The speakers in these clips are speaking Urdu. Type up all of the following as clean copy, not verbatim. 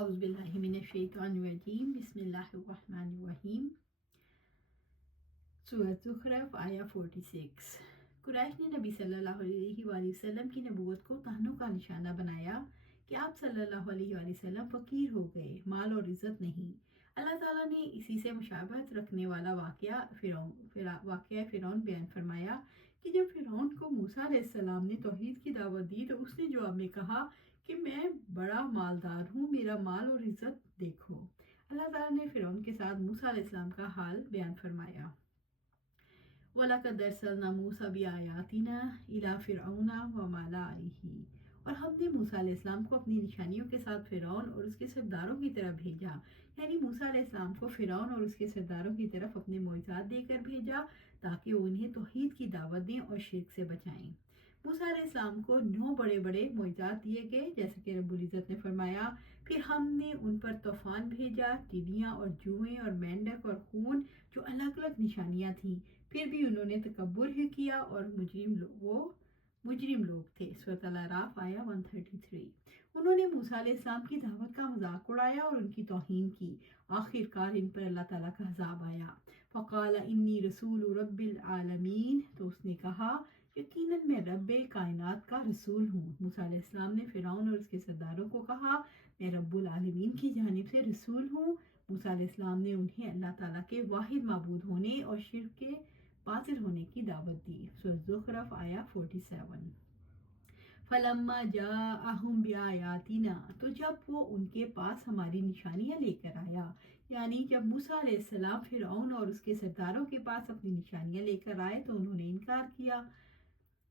اعوذ باللہ من الشیطان الرجیم بسم اللہ الرحمن الرحیم۔ سورۃ زخرف آیا 46۔ قریش نے نبی صلی اللہ علیہ وآلہ وسلم کی نبوت کو طعنوں کا نشانہ بنایا کہ آپ صلی اللہ علیہ وآلہ وسلم فقیر ہو گئے، مال اور عزت نہیں۔ اللہ تعالیٰ نے اسی سے مشابہت رکھنے والا واقعہ فرعون بیان فرمایا کہ جب فرعون کو موسیٰ علیہ السلام نے توحید کی دعوت دی تو اس نے جواب میں کہا کہ میں بڑا مالدار ہوں، میرا مال اور عزت دیکھو۔ اللہ تعالیٰ نے فرعون کے ساتھ موسیٰ علیہ السلام کا حال بیان فرمایا۔ وَلَقَدْ أَرْسَلْنَا مُوسَىٰ بِآيَاتِنَا إِلَىٰ فِرْعَوْنَ وَمَلَئِهِ، اور ہم نے موسیٰ علیہ السلام کو اپنی نشانیوں کے ساتھ فرعون اور اس کے سرداروں کی طرف بھیجا، یعنی موسیٰ علیہ السلام کو فرعون اور اس کے سرداروں کی طرف اپنے معجزات دے کر بھیجا تاکہ وہ انہیں توحید کی دعوت دیں اور شرک سے بچائیں۔ موسیٰ علیہ السلام کو 9 بڑے بڑے معجزات دیے گئے، جیسے کہ رب العزت نے فرمایا، پھر ہم نے ان پر طوفان بھیجا، ٹڈیاں اور جوئیں اور مینڈک اور خون، جو الگ الگ نشانیاں تھیں، پھر بھی انہوں نے تکبر ہی کیا اور مجرم لوگ تھے۔ سورۃ الاعراف آیا 133۔ انہوں نے موسیٰ علیہ السلام کی دعوت کا مذاق اڑایا اور ان کی توہین کی۔ آخر کار ان پر اللہ تعالیٰ کا عذاب آیا۔ فقال انی رسول رب العالمین، تو اس نے کہا یقیناً میں رب کائنات کا رسول ہوں۔ موسیٰ علیہ السلام نے فرعون اور اس کے سرداروں کو کہا میں رب العالمین کی جانب سے رسول ہوں۔ موسیٰ علیہ السلام نے انہیں اللہ تعالیٰ کے واحد معبود ہونے اور شرک کے باطل ہونے کی دعوت دی۔ سورۃ زخرف آیا 47۔ فَلَمَّا جَاءَهُم بِآيَاتِنَا، تو جب وہ ان کے پاس ہماری نشانیاں لے کر آیا، یعنی جب موسیٰ علیہ السلام فرعون اور اس کے سرداروں کے پاس اپنی نشانیاں لے کر آئے تو انہوں نے انکار کیا۔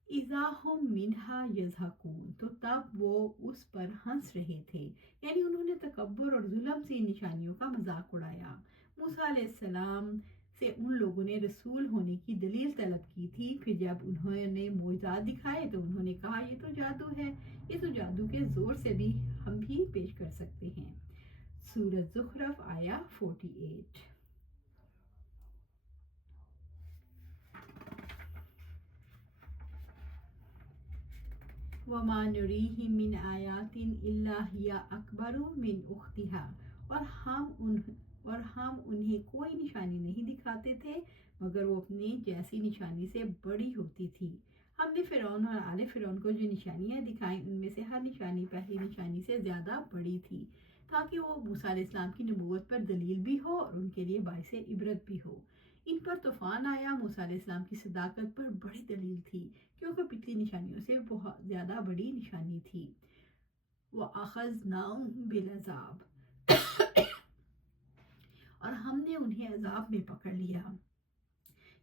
اِذَا هُم مِنْهَا يَضْحَكُونَ، تو تب وہ اس پر ہنس رہے تھے، یعنی انہوں نے تکبر اور ظلم سے ان نشانیوں کا مذاق اڑایا۔ موسیٰ علیہ السلام سے ان لوگوں نے رسول ہونے کی دلیل طلب کی تھی، پھر جب انہوں نے معجزات دکھائے تو انہوں نے کہا یہ تو جادو ہے، یہ تو جادو کے زور سے بھی ہم بھی پیش کر سکتے ہیں۔ سورۃ زخرف آیا 48۔ وَمَا نُرِيهِم مِّنْ آيَاتٍ إِلَّا هِيَ أَكْبَرُ مِنْ أُخْتِهَا، اور ہم انہیں کوئی نشانی نہیں دکھاتے تھے مگر وہ اپنی جیسی نشانی سے بڑی ہوتی تھی۔ ہم نے فرعون اور آل فرعون کو جو نشانیاں دکھائیں ان میں سے ہر نشانی پہلی نشانی سے زیادہ بڑی تھی، تاکہ وہ موسیٰ علیہ السلام کی نبوت پر دلیل بھی ہو اور ان کے لیے باعث عبرت بھی ہو۔ ان پر طوفان آیا، موسیٰ علیہ السلام کی صداقت پر بڑی دلیل تھی کیونکہ پچھلی نشانیوں سے بہت زیادہ بڑی نشانی تھی۔ وَأَخَذْنَاهُم بِالْعَذَابِ، اور ہم نے انہیں عذاب میں پکڑ لیا،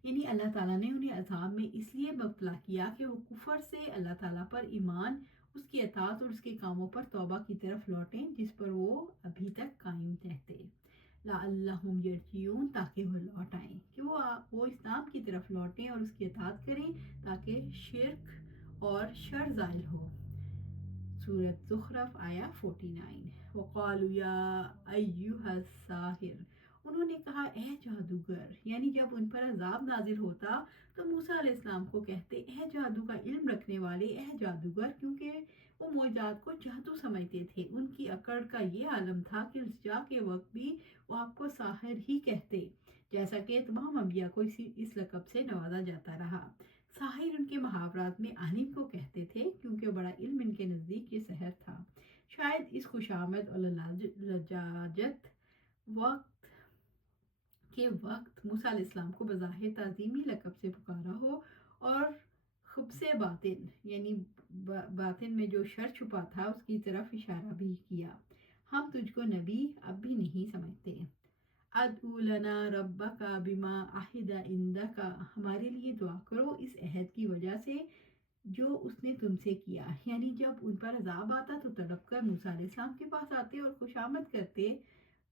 یعنی اللہ تعالیٰ نے انہیں عذاب میں اس لیے مبتلا کیا کہ وہ کفر سے اللہ تعالیٰ پر ایمان، اس کی اطاعت اور اس کے کاموں پر توبہ کی طرف لوٹیں جس پر وہ ابھی تک قائم رہتے۔ لَعَلَّهُمْ يَرْجِعُونَ، تاکہ وہ لوٹ آئیں، کہ وہ اسلام کی طرف لوٹیں اور اس کی اطاعت کریں تاکہ شرک اور شر زائل ہو۔ سورۃ زخرف آیا 49۔ وَقَالُوا يَا أَيُّهَا السَّاحِرُ، انہوں نے کہا اے جادوگر، یعنی جب ان پر عذاب نازل ہوتا تو موسیٰ علیہ السلام کو کہتے اے جادو کا علم رکھنے والے، اے جادوگر، کیونکہ وہ معجزات کو جادو سمجھتے تھے۔ ان کی اکڑ کا یہ عالم تھا کہ التجا کے وقت بھی وہ آپ کو ساحر ہی کہتے، جیسا کہ تمام انبیاء کو اس لقب سے نوازا جاتا رہا۔ ساحر ان کے محاورات میں عالم کو کہتے تھے کیونکہ بڑا علم ان کے نزدیک یہ سحر تھا۔ شاید اس خوشامد اور لجاجت کے وقت موسیٰ علیہ السلام کو بظاہر تعظیمی لقب سے پکارا ہو اور خبث باطن، یعنی باطن میں جو شر چھپا تھا اس کی طرف اشارہ بھی کیا۔ ہم تجھ کو نبی اب بھی نہیں سمجھتے۔ ادعو لنا ربک بما عہد عندک، ہمارے لیے دعا کرو اس عہد کی وجہ سے جو اس نے تم سے کیا، یعنی جب ان پر عذاب آتا تو تڑپ کر موسیٰ علیہ السلام کے پاس آتے اور خوشامد کرتے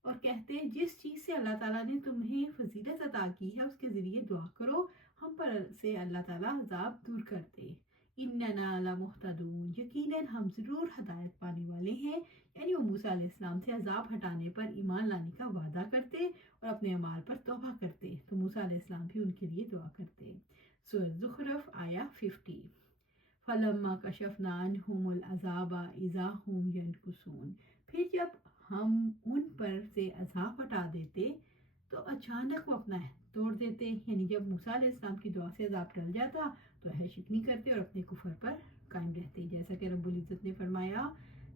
اور کہتے جس چیز سے اللہ تعالیٰ نے تمہیں فضیلت عطا کی ہے اس کے ذریعے دعا کرو، ہم پر سے اللہ تعالیٰ عذاب دور کرتے۔ اننا لمہتدون، یقیناً ہم ضرور ہدایت پانے والے ہیں، یعنی وہ موسیٰ علیہ السلام سے عذاب ہٹانے پر ایمان لانے کا وعدہ کرتے اور اپنے اعمال پر توبہ کرتے تو موسیٰ علیہ السلام بھی ان کے لیے دعا کرتے۔ سورۃ زخرف آیا 50۔ فَلَمَّا كَشَفْنَا عَنْهُمُ الْعَذَابَ إِذَا هُمْ يَنْكُثُونَ، پھر جب ہم ہم ان پر سے عذاب ہٹا دیتے تو اچانک وہ اپنا عہد توڑ دیتے. یعنی جب موسیٰ علیہ السلام کی دعا سے عذاب ٹل جاتا تو عہد شکنی کرتے اور اپنے کفر پر قائم رہتے. جیسا کہ رب العزت نے فرمایا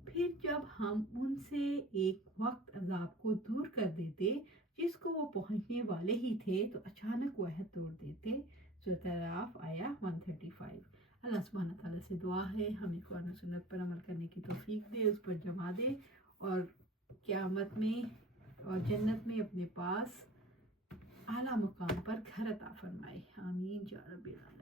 پھر جب ہم ان سے ایک وقت عذاب کو دور کر دیتے جس کو وہ پہنچنے والے ہی تھے تو اچانک وہ عہد توڑ دیتے. سورۃ اعراف آیا 135. اللہ سبحانہ تعالیٰ سے دعا ہے ہمیں قرآن و سنت پر عمل کرنے کی توفیق دے، اس پر جما دے اور قیامت میں اور جنت میں اپنے پاس اعلیٰ مقام پر گھر عطا فرمائے. آمین یا رب العالمین.